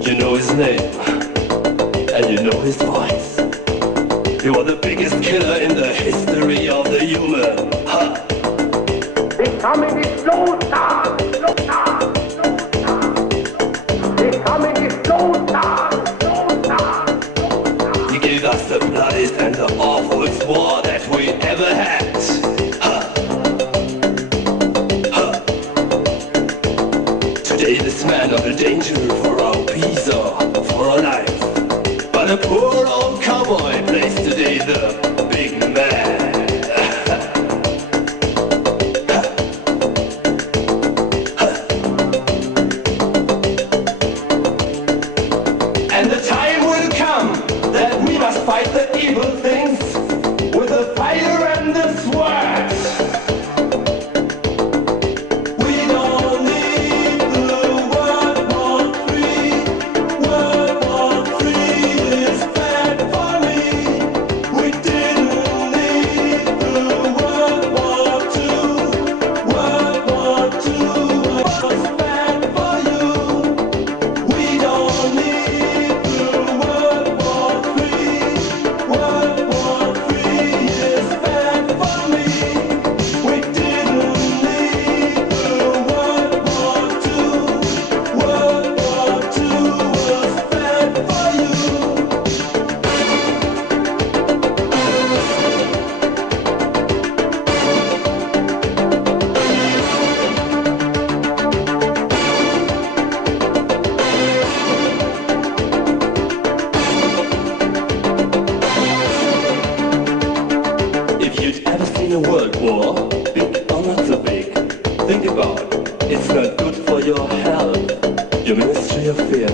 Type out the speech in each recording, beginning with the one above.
You know his name, and you know his voice. You are the biggest killer in the history of the human. Huh? Becoming a slow star, slow star, slow star. Becoming a slow star, slow star, slow star. He gave us the bloodiest and the awfulest war that we ever had. Huh? Huh? Today this man of a danger for our peace or for our life. But a poor old cowboy plays today the big man. And the time will come that we must fight the evil things with the fire and the sword. We don't need the World War III. World War III is bad for me. We didn't need the World War II. World War II was bad for you. We don't need the World War III. World War III is bad for me. We didn't need the World War II. World War II was bad for you. If you'd ever seen a world war, big or not so big, think about it. It's not good for your health, your ministry of fear.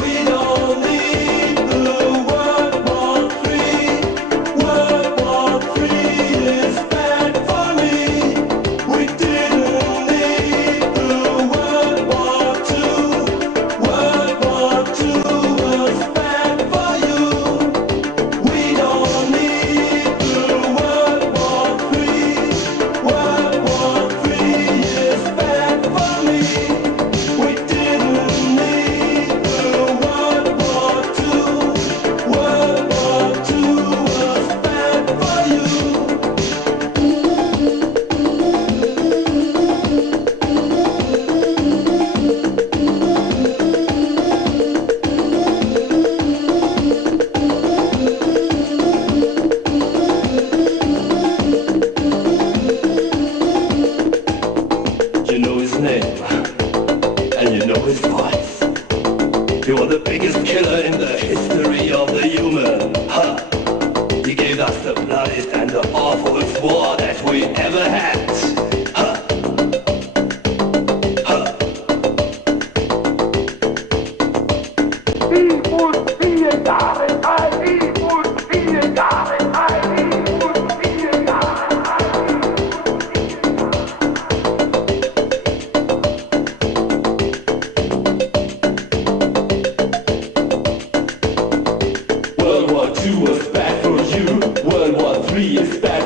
We don't need the World War III. World War III is bad for me. We didn't need the World War II. World War II was bad for you. We don't need the World War III. World War III is bad for me. We didn't need the World War II. World War II was bad for you. You know his name, and you know his voice. You are the biggest killer in the history of the human. Huh? He gave us the bloodiest and the awfulest war that we ever had. Huh? Huh? Ich muss vielen Jahre alt, ich muss vielen Jahre alt, ich muss vielen Jahre alt. World War II was bad for you. World War III is bad